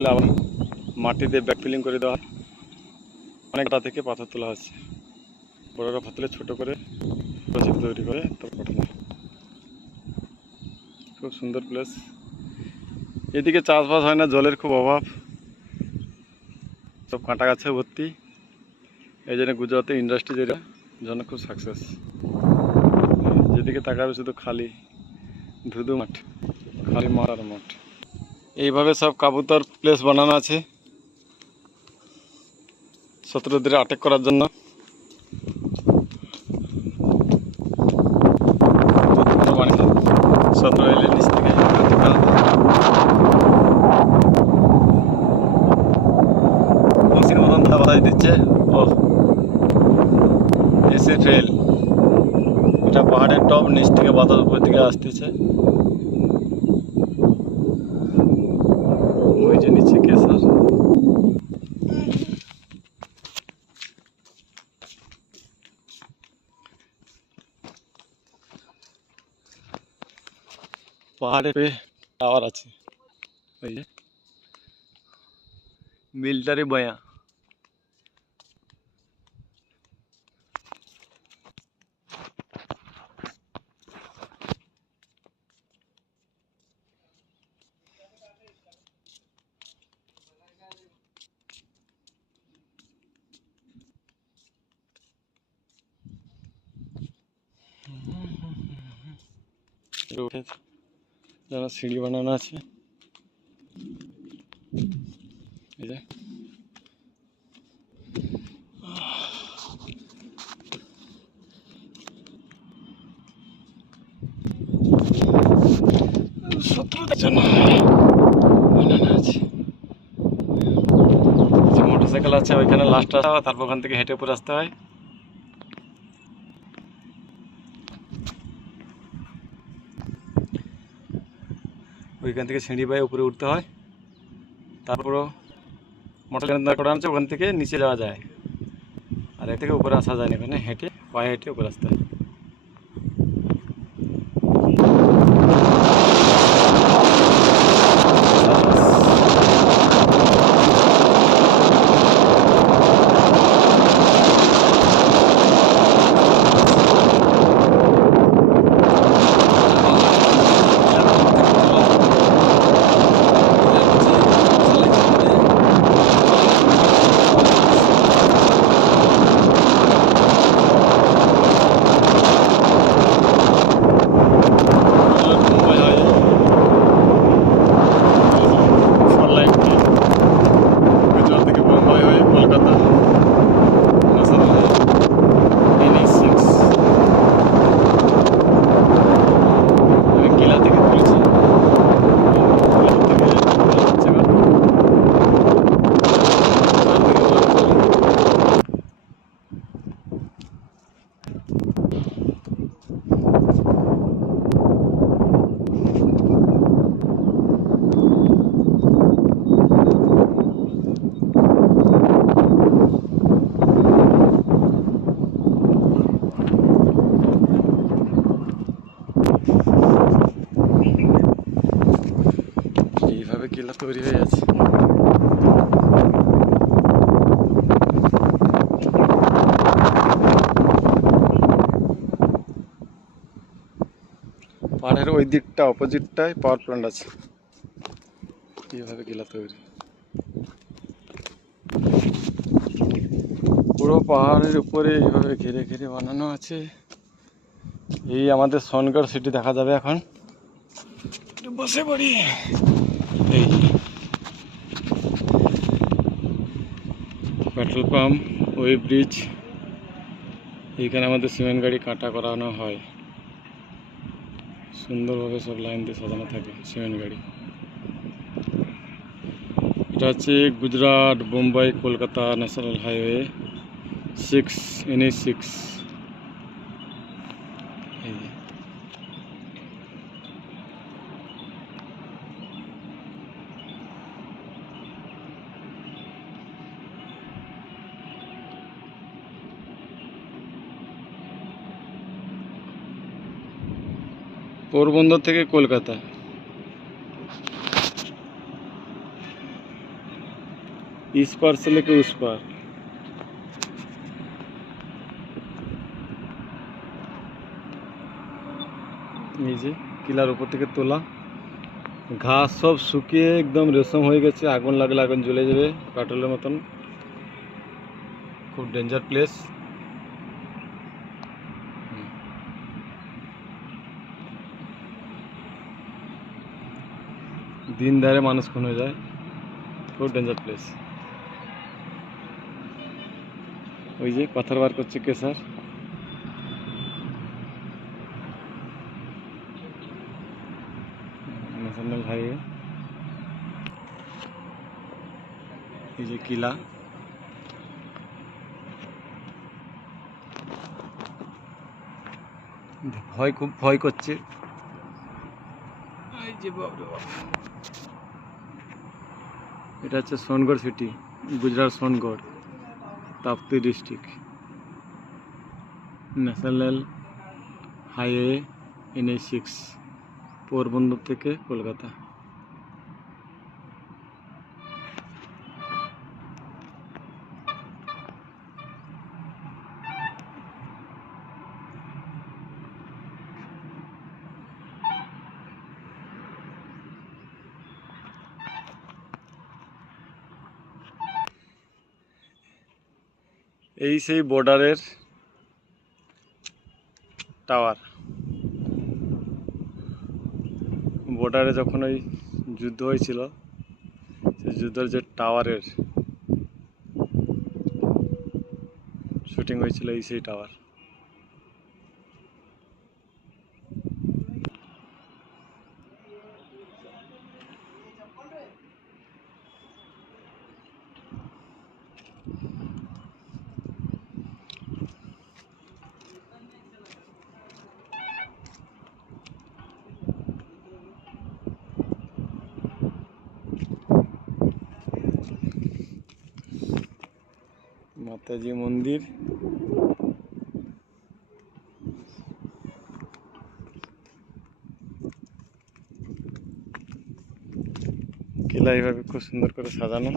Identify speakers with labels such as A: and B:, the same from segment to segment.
A: আবার মাটিতে back feeling করে দেওয়া হয়। অনেকটা থেকে পাথর তোলা হচ্ছে। বড় বড় পাথরে ছোট করে প্রজেক্ট তৈরি করে পাঠানো খুব সুন্দর প্লেস এদিকে চাষবাস হয় না, জলের খুব অভাব। সব কাঁটা গাছে ভর্তি। এই জন্য গুজরাতে ইন্ডাস্ট্রি যেটা জন্য খুব সাকসেস যেদিকে তাকাবে শুধু খালি ধুধু মাঠ, খালি মাঠ আর মাঠ। এইভাবে সব কাবুতর প্লেস বানানো আছে। শত্রুদের আটেক করার জন্য। দিচ্ছে। ও এসে ট্রেল এটা পাহাড়ের টপ নিচ থেকে বাতাস উপর দিকে আসতেছে ওই যে নিচে কেসার পাহাড়ে পে টাওয়ার আছে ওই যে মিলিটারি বয়া উঠে যেন সিঁড়ি বানানো আছে। যে। আছে। মোটরসাইকেল আছে, ওইখানে লাস্ট আসতে হয়, তারপর ওখান থেকে হেঁটে উপরে আসতে হয়। ওইখান থেকে সিঁড়ি পায়ে উপরে উঠতে হয়। তারপরও মোটর দাঁড় করানো আছে ওখান থেকে নিচে যাওয়া যায়। আর এর থেকে উপরে আসা যায় না, এখানে হেঁটে, পায়ে হেঁটে উপরে আসতে হয় মুম্বাই হয় ফোর লাইন গুজরাট থেকে মুম্বাই হয়ে Kolkata national N H six আমি কিলা থেকে তুলেছি কিলা থেকে তোলা হচ্ছে এবার। চারদিকে জল। এইভাবে কিলা তৈরি হয়ে আছে পাহাড়ের ওই দিকটা অপোজিটটায় পাওয়ার প্ল্যান্ট আছে। এইভাবে কিলা তৈরি। পুরো পাহাড়ের উপরে এইভাবে ঘিরে ঘিরে বানানো আছে। এই আমাদের সোনগড় সিটি দেখা যাবে এখন। বসে পড়ি। এই পেট্রোল পাম্প ওই ব্রিজ এইখানে আমাদের সিমেন্ট গাড়ি কাটা করানো হয়। সুন্দরভাবে সব লাইন দিয়ে সাজানো থাকে, সিমেন্ট গাড়ি। এটা হচ্ছে Gujarat, Bombay, Kolkata, national highway six NH six এই যে পোরবন্দর থেকে কলকাতা। ইস্পার সে লেকে উসপার এই যে কিলার উপর থেকে তোলা। ঘাস সব শুকিয়ে একদম রেশম হয়ে গেছে, আগুন লাগলে আগুন জ্বলে যাবে কাটলের মতন। খুব ডেঞ্জার প্লেস দিন ধারে মানুষ খুন হয়ে যায় খুব ডেঞ্জার প্লেস ওই যে পাথর বার করছে কে স্যার ন্যাশনাল হাইওয়ে এই যে কিলা ভয় খুব ভয় করছে এই এটা হচ্ছে Songadh city, Gujarat Songadh, Tapti district. National highway NH six, Porbandar থেকে কলকাতা। এই সেই বর্ডারের টাওয়ার বর্ডারে যখন ওই যুদ্ধ হয়েছিল, সেই যুদ্ধের যে টাওয়ারের শুটিং হয়েছিল এই সেই টাওয়ার মাতাজি মন্দির কিলা এইভাবে খুব সুন্দর করে সাজানো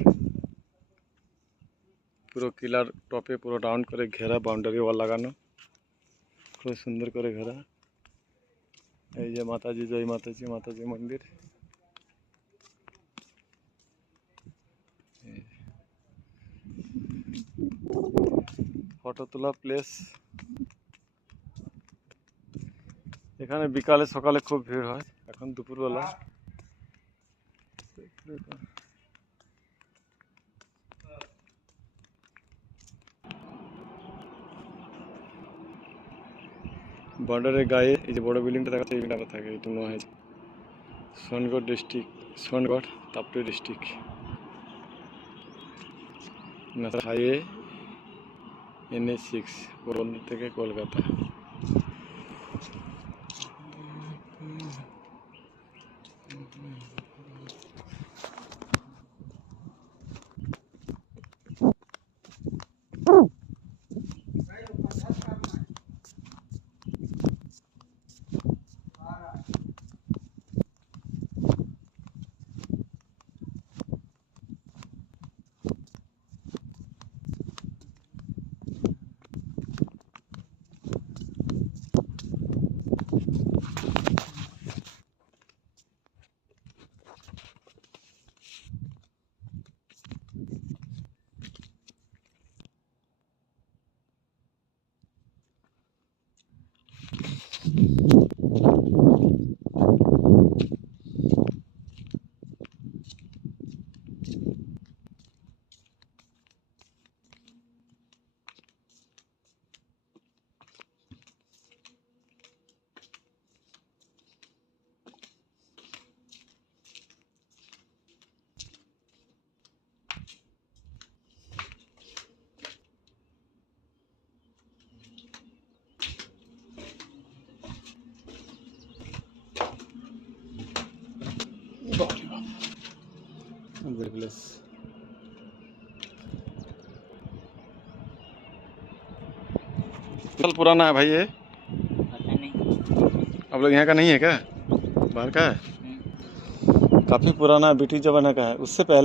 A: পুরো কিলার টপে পুরো রাউন্ড করে ঘেরা বাউন্ডারি ওয়াল লাগানো খুব সুন্দর করে ঘেরা এই যে মাতাজি জয় মাতাজি মাতাজি মন্দির ফটো তোলা প্লেস এখানে বিকালে, সকালে খুব ভিড় হয়, এখন দুপুরবেলা। বর্ডারের গায়ে এই যে বড় বিল্ডিংটা দেখাচ্ছে এই বিল্ডিংটা থাকে এটা হয়েছে Songadh district Songadh Tapti district highway NH six Porbandar থেকে কলকাতা। प्लेस कल पुराना है भाई ये?
B: अब
A: आप लोग यहाँ का नहीं है क्या? बाहर का है?
B: हम्म।
A: काफ़ी पुराना ब्रिटिश जमाना का है। उससे पहले